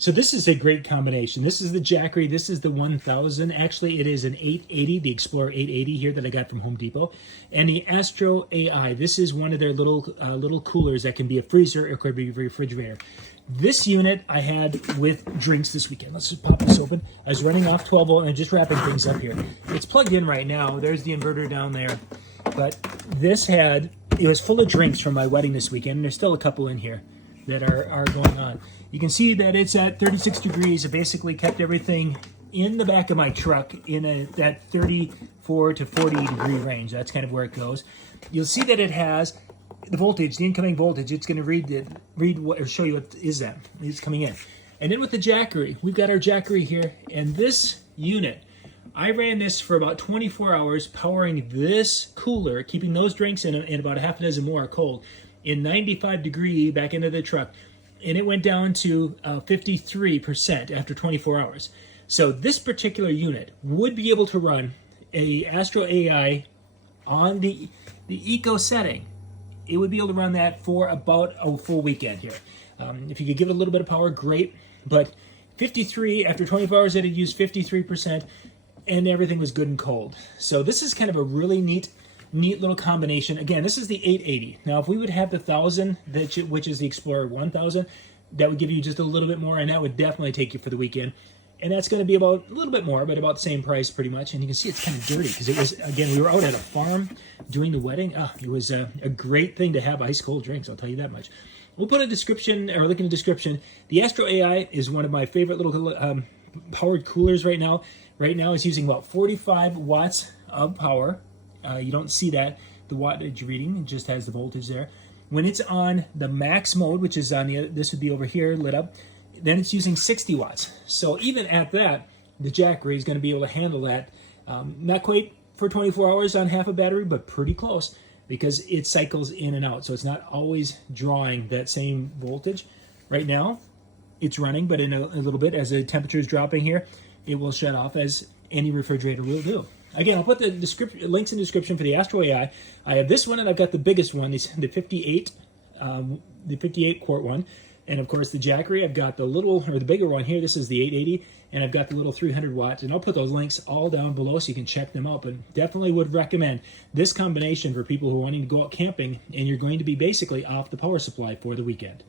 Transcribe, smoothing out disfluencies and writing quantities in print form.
So this is a great combination. This is the Jackery. This is the 1000. Actually, it is an 880, the Explorer 880 here that I got from Home Depot. And the Astro AI. This is one of their little coolers that can be a freezer or could be a refrigerator. This unit I had with drinks this weekend. Let's just pop this open. I was running off 12 volt and I'm just wrapping things up here. It's plugged in right now. There's the inverter down there. But it was full of drinks from my wedding this weekend. And there's still a couple in here that are going on. You can see that it's at 36 degrees. It basically kept everything in the back of my truck in that 34 to 40 degree range. That's kind of where it goes. You'll see that it has the voltage, the incoming voltage. It's going to read what or show you what is that. It's coming in. And then with the Jackery, we've got our Jackery here, and this unit, I ran this for about 24 hours, powering this cooler, keeping those drinks in about a half a dozen more cold, in 95 degree back into the truck. And it went down to 53% after 24 hours. So this particular unit would be able to run a Astro AI on the eco setting. It would be able to run that for about a full weekend here. If you could give it a little bit of power, great. But 53, after 24 hours, it had used 53%, and everything was good and cold. So this is kind of a really neat little combination. Again, this is the 880. Now, if we would have the 1000, which is the Explorer 1000, that would give you just a little bit more, and that would definitely take you for the weekend. And that's going to be about a little bit more, but about the same price pretty much. And you can see it's kind of dirty because it was, again, we were out at a farm doing the wedding. It was a great thing to have ice cold drinks, I'll tell you that much. We'll put a description, or link in the description. The Astro AI is one of my favorite little powered coolers right now. Right now it's using about 45 watts of power. You don't see that, the wattage reading, it just has the voltage there. When it's on the max mode, which is on this would be over here lit up, then it's using 60 watts. So even at that, the Jackery is going to be able to handle that. Not quite for 24 hours on half a battery, but pretty close because it cycles in and out. So it's not always drawing that same voltage. Right now, it's running, but in a little bit, as the temperature is dropping here, it will shut off as any refrigerator will do. Again, I'll put the links in the description for the Astro AI. I have this one, and I've got the biggest one, the 58 quart one. And of course, the Jackery, I've got the bigger one here. This is the 880, and I've got the little 300 watts. And I'll put those links all down below so you can check them out. But definitely would recommend this combination for people who are wanting to go out camping, and you're going to be basically off the power supply for the weekend.